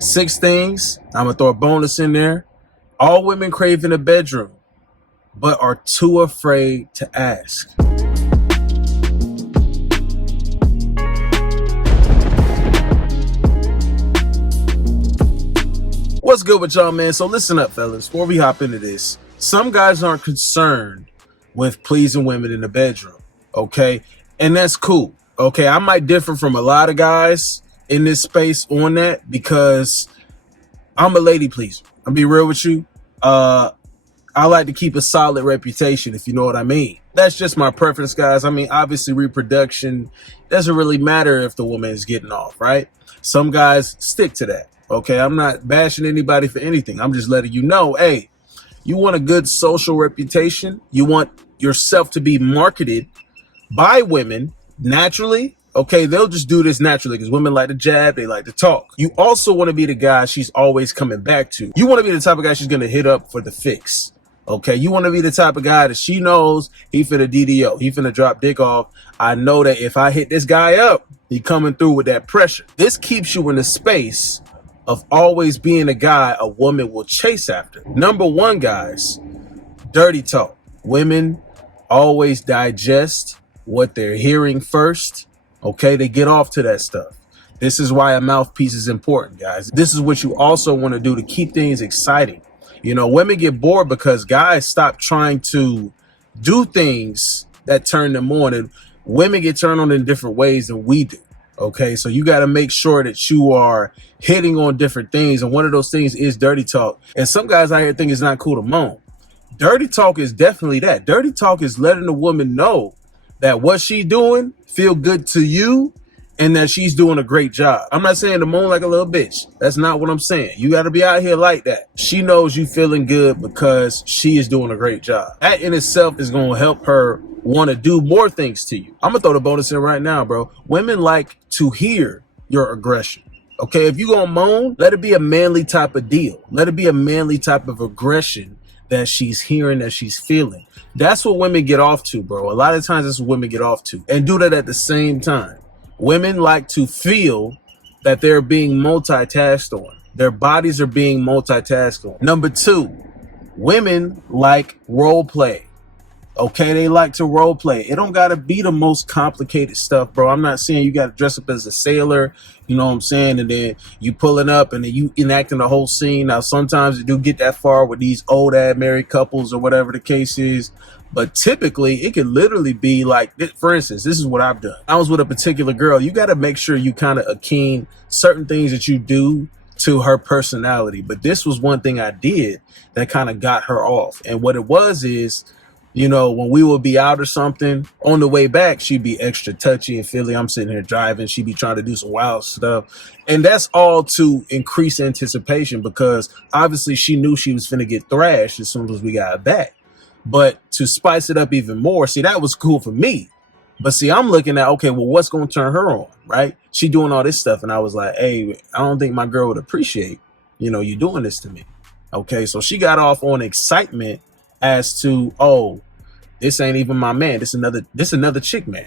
6 things. I'm going to throw a bonus in there. All women crave in the bedroom, but are too afraid to ask. What's good with y'all, man? So listen up, fellas, before we hop into this. Some guys aren't concerned with pleasing women in the bedroom, okay? And that's cool, okay? I might differ from a lot of guys in this space on that because I'm a lady pleaser. I'll be real with you. I like to keep a solid reputation, if you know what I mean. That's just my preference, guys. I mean, obviously reproduction doesn't really matter if the woman is getting off, right? Some guys stick to that. Okay, I'm not bashing anybody for anything. I'm just letting you know, hey, you want a good social reputation. You want yourself to be marketed by women naturally. Okay, they'll just do this naturally because women like to jab, they like to talk. You also want to be the guy she's always coming back to. You want to be the type of guy she's going to hit up for the fix. Okay, you want to be the type of guy that she knows he finna DDO, he finna drop dick off. I know that if I hit this guy up, he coming through with that pressure. This keeps you in the space of always being a guy a woman will chase after. Number one, guys, dirty talk. Women always digest what they're hearing first. Okay, they get off to that stuff. This is why a mouthpiece is important, guys. This is what you also want to do to keep things exciting. You know, women get bored because guys stop trying to do things that turn them on, and women get turned on in different ways than we do. Okay, so you got to make sure that you are hitting on different things. And one of those things is dirty talk. And some guys out here think it's not cool to moan. Dirty talk is definitely that. Dirty talk is letting the woman know that what she's doing feel good to you and that she's doing a great job. I'm not saying to moan like a little bitch. That's not what I'm saying. You got to be out here like that. She knows you feeling good because she is doing a great job. That in itself is going to help her want to do more things to you. I'm gonna throw the bonus in right now, bro. Women like to hear your aggression. Okay, if you gonna moan, let it be a manly type of deal. Let it be a manly type of aggression that she's hearing, that she's feeling. That's what women get off to, bro. A lot of times that's what women get off to, and do that at the same time. Women like to feel that they're being multitasked on. Their bodies are being multitasked on. Number 2, women like role play. Okay, they like to role play. It don't gotta be the most complicated stuff, bro. I'm not saying you gotta dress up as a sailor, you know what I'm saying, and then you pulling up and then you enacting the whole scene. Now, sometimes you do get that far with these old married couples or whatever the case is, but typically it could literally be like, for instance, this is what I've done. I was with a particular girl. You gotta make sure you kind of akin certain things that you do to her personality, but this was one thing I did that kind of got her off. And what it was is, you know, when we would be out or something, on the way back, she'd be extra touchy and feely. I'm sitting here driving. She'd be trying to do some wild stuff. And that's all to increase anticipation because obviously she knew she was finna get thrashed as soon as we got back. But to spice it up even more, see, that was cool for me. But see, I'm looking at, okay, well, what's going to turn her on, right? She doing all this stuff. And I was like, hey, I don't think my girl would appreciate, you know, you doing this to me. Okay, so she got off on excitement as to, oh, this ain't even my man. This another chick, man.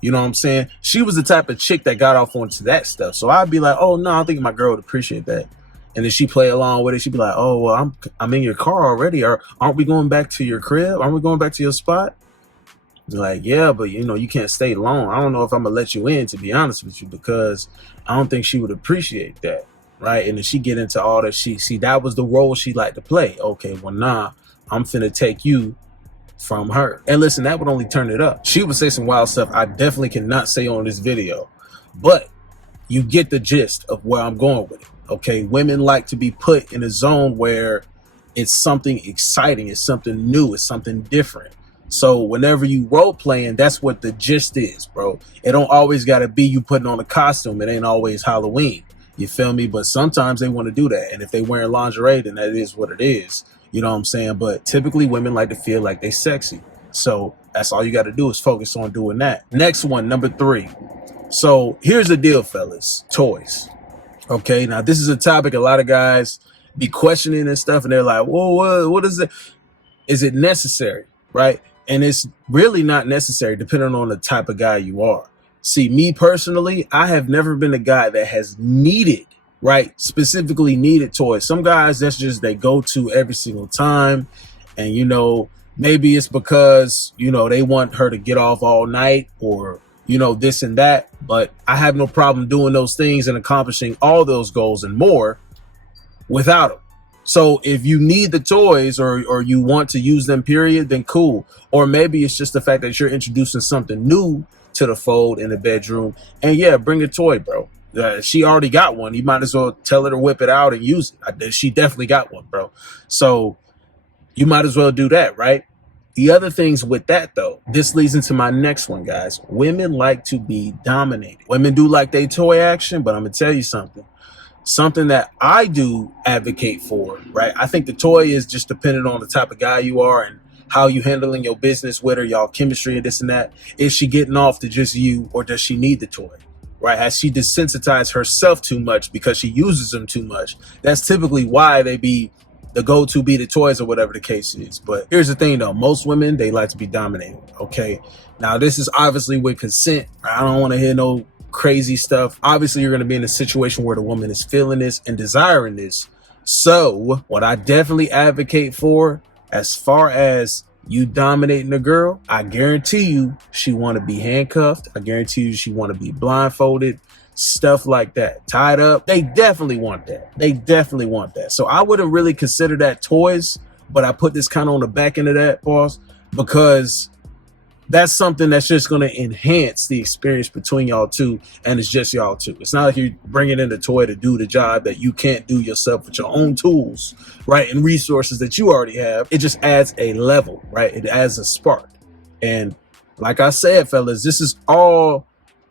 You know what I'm saying? She was the type of chick that got off onto that stuff. So I'd be like, oh no, I think my girl would appreciate that. And then she play along with it. She'd be like, oh, well, I'm in your car already. Or aren't we going back to your crib? Aren't we going back to your spot? Like, yeah, but you know, you can't stay long. I don't know if I'm gonna let you in, to be honest with you, because I don't think she would appreciate that. Right. And then she get into all that. See, that was the role she liked to play. Okay, well, nah, I'm finna take you from her. And listen, that would only turn it up. She would say some wild stuff I definitely cannot say on this video, but you get the gist of where I'm going with it. Okay, women like to be put in a zone where it's something exciting, it's something new, it's something different. So whenever you role playing, that's what the gist is, bro. It don't always gotta be you putting on a costume. It ain't always Halloween. You feel me? But sometimes they want to do that. And if they wearing lingerie, then that is what it is. You know what I'm saying? But typically women like to feel like they sexy. So that's all you got to do is focus on doing that. Next one, number 3. So here's the deal, fellas. Toys. Okay, now this is a topic a lot of guys be questioning and stuff. And they're like, whoa, what is it? Is it necessary? Right? And it's really not necessary depending on the type of guy you are. See, me personally, I have never been a guy that has needed right? Specifically needed toys. Some guys, that's just they go to every single time. And, you know, maybe it's because, you know, they want her to get off all night or, you know, this and that. But I have no problem doing those things and accomplishing all those goals and more without them. So if you need the toys or you want to use them, period, then cool. Or maybe it's just the fact that you're introducing something new to the fold in the bedroom. And yeah, bring a toy, bro. She already got one. You might as well tell her to whip it out and use it. She definitely got one, bro. So you might as well do that, right? The other things with that, though, this leads into my next one, guys. Women like to be dominated. Women do like their toy action, but I'm going to tell you something. Something that I do advocate for, right? I think the toy is just dependent on the type of guy you are and how you handling your business with her, y'all chemistry and this and that. Is she getting off to just you, or does she need the toy, right? Has she desensitized herself too much because she uses them too much? That's typically why they be the go-to be the toys or whatever the case is. But here's the thing though, most women, they like to be dominated, okay? Now this is obviously with consent. I don't want to hear no crazy stuff. Obviously you're going to be in a situation where the woman is feeling this and desiring this. So what I definitely advocate for, as far as you dominating a girl, I guarantee you she want to be handcuffed. I guarantee you she want to be blindfolded, stuff like that, tied up. They definitely want that. They definitely want that. So I wouldn't really consider that toys, but I put this kind of on the back end of that, pause, because that's something that's just going to enhance the experience between y'all two, and it's just y'all two. It's not like you're bringing in a toy to do the job that you can't do yourself with your own tools, right, and resources that you already have. It just adds a level, right? It adds a spark. And like I said, fellas, this is all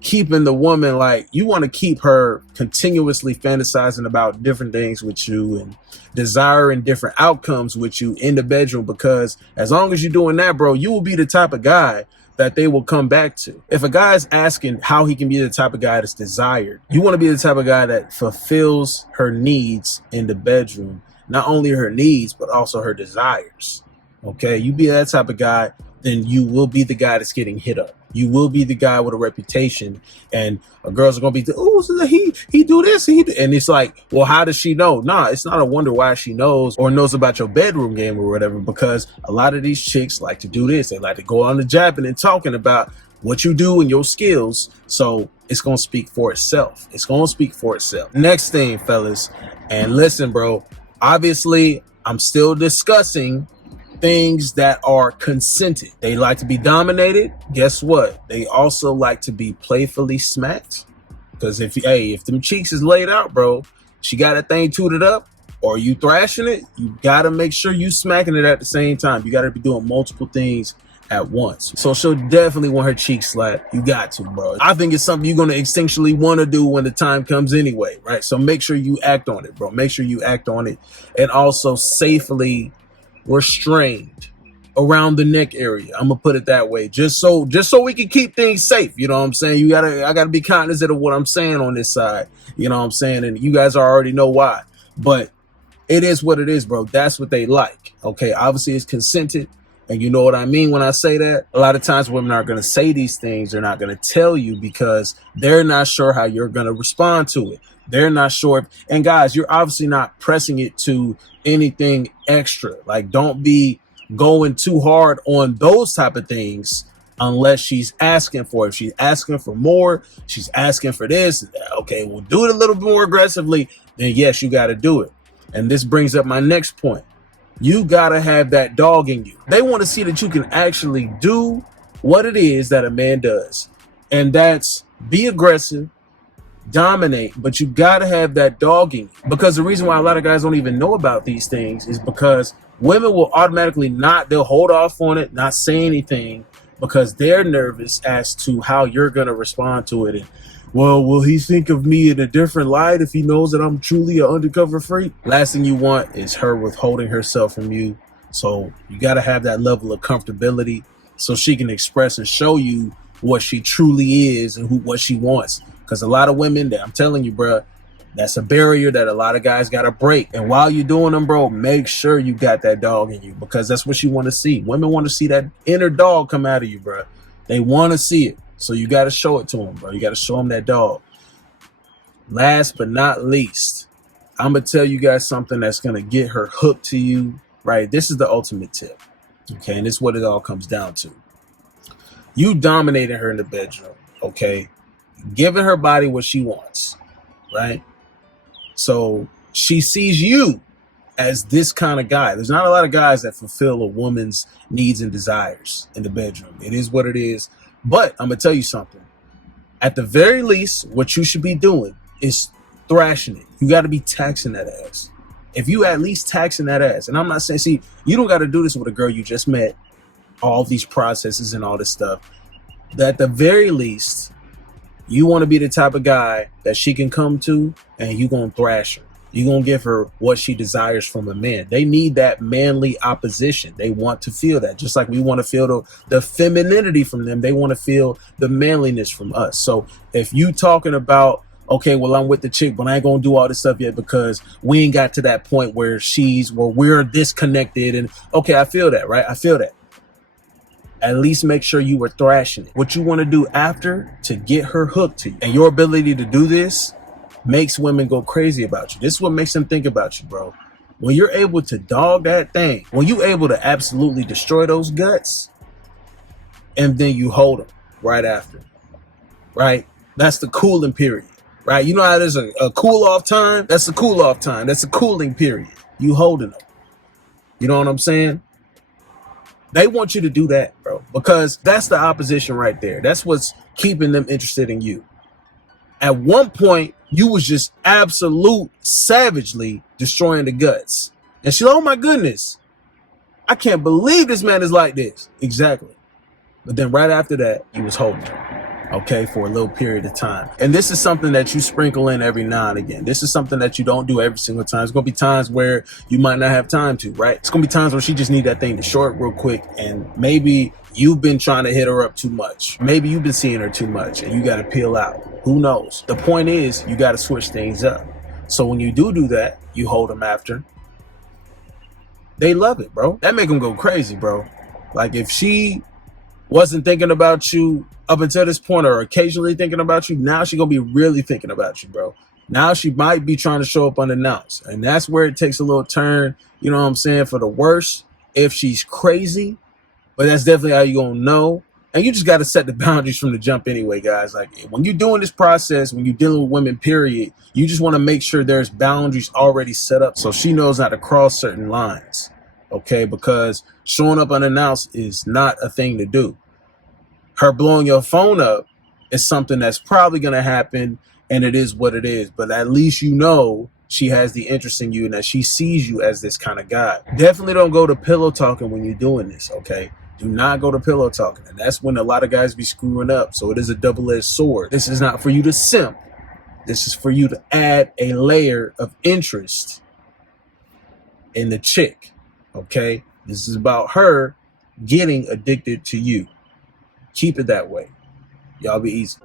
keeping the woman, like, you want to keep her continuously fantasizing about different things with you and desiring different outcomes with you in the bedroom, because as long as you're doing that, bro, you will be the type of guy that they will come back to. If a guy is asking how he can be the type of guy that's desired, you want to be the type of guy that fulfills her needs in the bedroom, not only her needs, but also her desires. Okay, you be that type of guy, then you will be the guy that's getting hit up. You will be the guy with a reputation, and girls are gonna be, oh, so he do this, and it's like, well, how does she know? Nah, it's not a wonder why she knows or knows about your bedroom game or whatever, because a lot of these chicks like to do this. They like to go on the jabbing and talking about what you do and your skills. So it's gonna speak for itself. It's gonna speak for itself. Next thing, fellas, and listen, bro, obviously I'm still discussing things that are consented. They like to be dominated. Guess what? They also like to be playfully smacked. Because if them cheeks is laid out, bro, she got that thing tooted up, or you thrashing it, you gotta make sure you smacking it at the same time. You gotta be doing multiple things at once. So she'll definitely want her cheeks slapped. You got to, bro. I think it's something you're gonna instinctually want to do when the time comes anyway, right? So make sure you act on it, bro. Make sure you act on it, and also safely restrained around the neck area. I'm gonna put it that way, just so we can keep things safe. You know what I'm saying? I gotta be cognizant of what I'm saying on this side. You know what I'm saying? And you guys already know why. But it is what it is, bro. That's what they like. Okay, obviously it's consented. And you know what I mean when I say that? A lot of times women aren't going to say these things. They're not going to tell you because they're not sure how you're going to respond to it. They're not sure. And guys, you're obviously not pressing it to anything extra. Like, don't be going too hard on those type of things unless she's asking for it. If she's asking for more, she's asking for this. Okay, we'll do it a little bit more aggressively. Then yes, you got to do it. And this brings up my next point. You gotta have that dog in you. They want to see that you can actually do what it is that a man does. And that's be aggressive, dominate, but you gotta have that dog in you. Because the reason why a lot of guys don't even know about these things is because women will automatically they'll hold off on it, not say anything, because they're nervous as to how you're gonna respond to it. And, well, will he think of me in a different light if he knows that I'm truly an undercover freak? Last thing you want is her withholding herself from you. So you got to have that level of comfortability so she can express and show you what she truly is and what she wants. Because a lot of women, I'm telling you, bro, that's a barrier that a lot of guys got to break. And while you're doing them, bro, make sure you got that dog in you, because that's what you want to see. Women want to see that inner dog come out of you, bro. They want to see it. So you got to show it to them, bro. You got to show them that dog. Last but not least, I'm going to tell you guys something that's going to get her hooked to you, right? This is the ultimate tip, okay? And this is what it all comes down to. You dominating her in the bedroom, okay? Giving her body what she wants, right? So she sees you as this kind of guy. There's not a lot of guys that fulfill a woman's needs and desires in the bedroom. It is what it is. But I'm going to tell you something. At the very least, what you should be doing is thrashing it. You got to be taxing that ass. If you at least taxing that ass, and I'm not saying, see, you don't got to do this with a girl you just met, all these processes and all this stuff. At the very least, you want to be the type of guy that she can come to and you going to thrash her. You're going to give her what she desires from a man. They need that manly opposition. They want to feel that. Just like we want to feel the femininity from them. They want to feel the manliness from us. So if you talking about, okay, well, I'm with the chick, but I ain't going to do all this stuff yet because we ain't got to that point where we're disconnected. And okay, I feel that, right? I feel that. At least make sure you were thrashing it. What you want to do after to get her hooked to you. And your ability to do this makes women go crazy about you. This is what makes them think about you, bro. When you're able to dog that thing, when you're able to absolutely destroy those guts, and then you hold them right after, right? That's the cooling period, right? You know how there's a cool off time? That's a cool off time. That's a cooling period. You holding them. You know what I'm saying? They want you to do that, bro, because that's the opposition right there. That's what's keeping them interested in you. At one point, you was just absolute savagely destroying the guts. And she's like, oh my goodness, I can't believe this man is like this. Exactly. But then right after that, you was holding her, okay, for a little period of time. And this is something that you sprinkle in every now and again. This is something that you don't do every single time. It's going to be times where you might not have time to, right? It's going to be times where she just need that thing to short real quick. And maybe you've been trying to hit her up too much. Maybe you've been seeing her too much and you got to peel out. Who knows? The point is you got to switch things up. So when you do that, you hold them after. They love it, bro. That make them go crazy, bro. Like if she wasn't thinking about you up until this point or occasionally thinking about you, now she gonna be really thinking about you, bro. Now she might be trying to show up unannounced. And that's where it takes a little turn, you know what I'm saying, for the worse if she's crazy. But that's definitely how you gonna know. And you just got to set the boundaries from the jump anyway, guys. Like when you're doing this process, when you're dealing with women, period, you just want to make sure there's boundaries already set up so she knows not to cross certain lines, okay? Because showing up unannounced is not a thing to do. Her blowing your phone up is something that's probably going to happen, and it is what it is. But at least you know she has the interest in you and that she sees you as this kind of guy. Definitely don't go to pillow talking when you're doing this, okay? Do not go to pillow talking. And that's when a lot of guys be screwing up. So it is a double-edged sword. This is not for you to simp. This is for you to add a layer of interest in the chick, okay? This is about her getting addicted to you. Keep it that way. Y'all be easy.